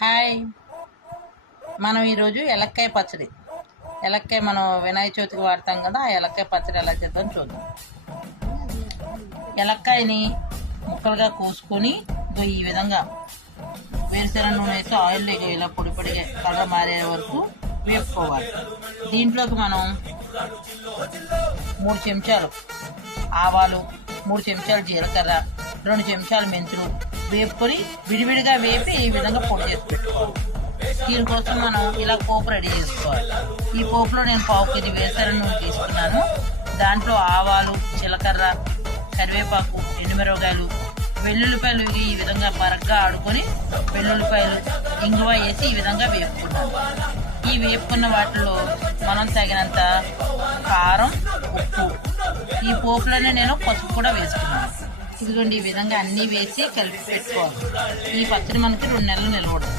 Hi. మనం ఈరోజు ఎలక్కాయ పచ్చడి, మనం వినాయక చవితికి వాడతాం కదా, ఆ ఎలక్కాయ పచ్చడి ఎలా చేద్దాం చూద్దాం. ఎలక్కాయని ముక్కలుగా కోసుకొని ఈ విధంగా వేరుశెనగ నూనె వేసి ఆయిల్ ఇలా పొడి పొడిగా కలర్ మారే వరకు వేపుకోవాలి. దీంట్లోకి మనం 3 చెంచాలు ఆవాలు, 3 చెంచాలు జీలకర్ర, 2 చెంచాలు మెంతులు వేపుకొని విడివిడిగా వేపి ఈ విధంగా పొడి చేసి పెట్టుకోవాలి. దీనికోసం మనం ఇలా పోపు రెడీ చేసుకోవాలి. ఈ పోపులో నేను 1/2 కేజీ వేరుశెనగ నూనె తీసుకున్నాను. దాంట్లో ఆవాలు, జీలకర్ర, కరివేపాకు, ఎండుమిరపకాయలు, వెల్లుల్లిపాయలు ఈ విధంగా బరగ్గా ఆడుకొని వెల్లుల్లిపాయలు, ఇంగువ వేసి ఈ విధంగా వేపుకున్నాను. ఈ వేపుకున్న వాటిలో మనం తగినంత కారం, ఉప్పు, ఈ పోపులోనే నేను పసుపు కూడా వేసుకున్నాను. ఇదిగోండి, ఈ విధంగా అన్నీ వేసి కలిపి పెట్టుకోవాలి. ఈ పచ్చడి మనకి 2 నెలలు నిలవడం.